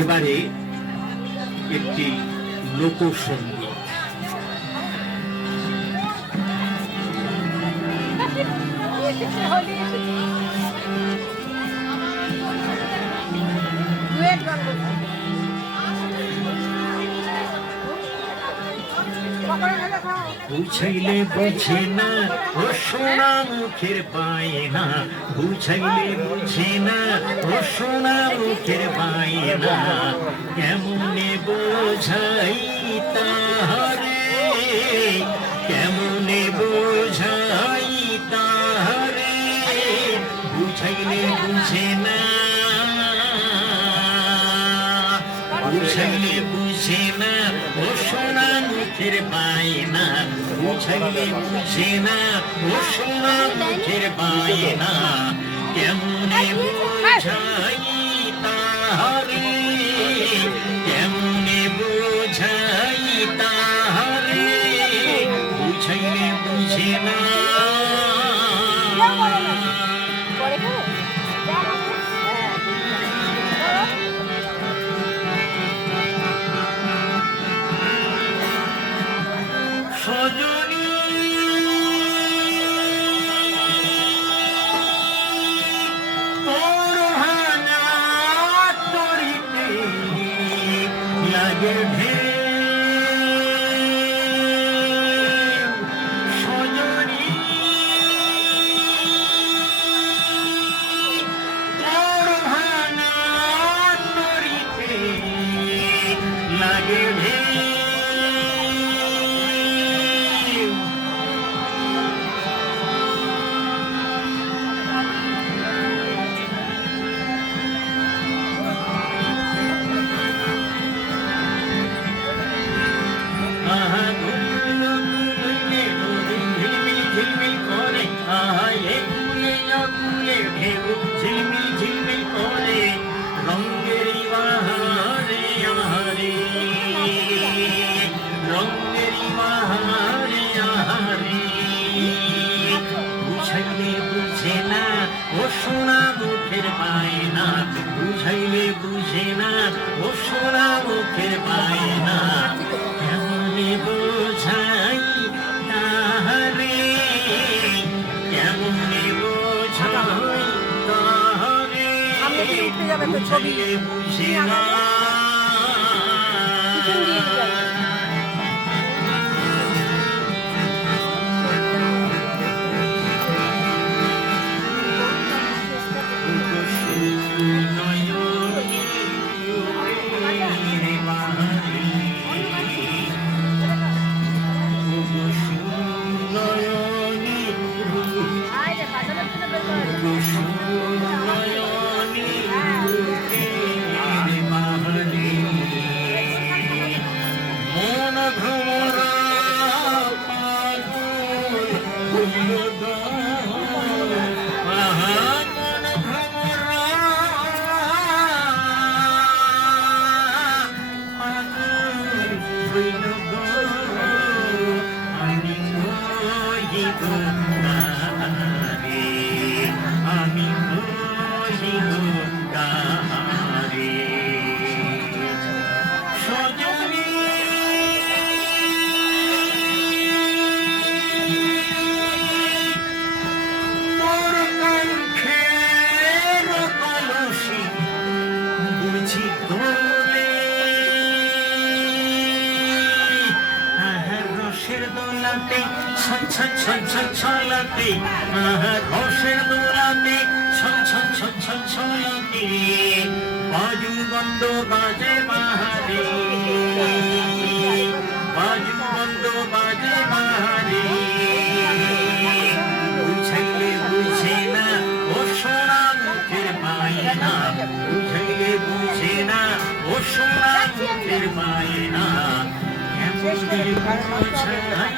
এবারে একটি লোকসঙ্গীত। বুঝাইলে বুঝে না ও সোনা মুখের বায়না, বুঝাইলে বুঝে না ও সোনা মুখের বায়না, কেমনে বোঝাই তাহারে, কেমনে বোঝাই তাহারে, বুঝাইলে বুঝে না, বুঝাইলে বুঝে না ও সোনা মুখের বায়না, বুঝাইলে বুঝে না ও সোনা মুখের বায়না, কেমনে বোঝাই তাহারে, কেমনে বোঝাই তাহারে, বুঝাইলে বুঝে না। সজনী তোর ভাঙা তরিতে লাগে ঢেউ, সজনী তোর ভাঙা তরিতে লাগে ঢেউ, ঝিলমিল ঝিলমিল করে রঙের বাহারে আহারে, রঙের বাহারে আহারে, বুঝাইলে বুঝে না ও সোনা মুখের বায়না, বুঝাইলে বুঝে না ও সোনা মুখের বায়না, কেমনে বোঝাই তাহারে, কেমনে বোঝাই তাহারে, বুঝাইলে বুঝে না। আমি সজনী তোর কণ্ঠের কলসি বুঝি দোলে, রসের দোলাতে ছন ছন ছন ছন ছলাতে, রসের দোলাতে ছন ছন ছন ছন ছলাতে, বাজু বন্ধ বাজে বাহারে, বাজু বন্ধ বাজে বাহারে, বুঝাইলে বুঝে না ও সোনা মুখের বায়না, বুঝাইলে বুঝে না ও সোনা মুখের বায়না, কেমনে বোঝাই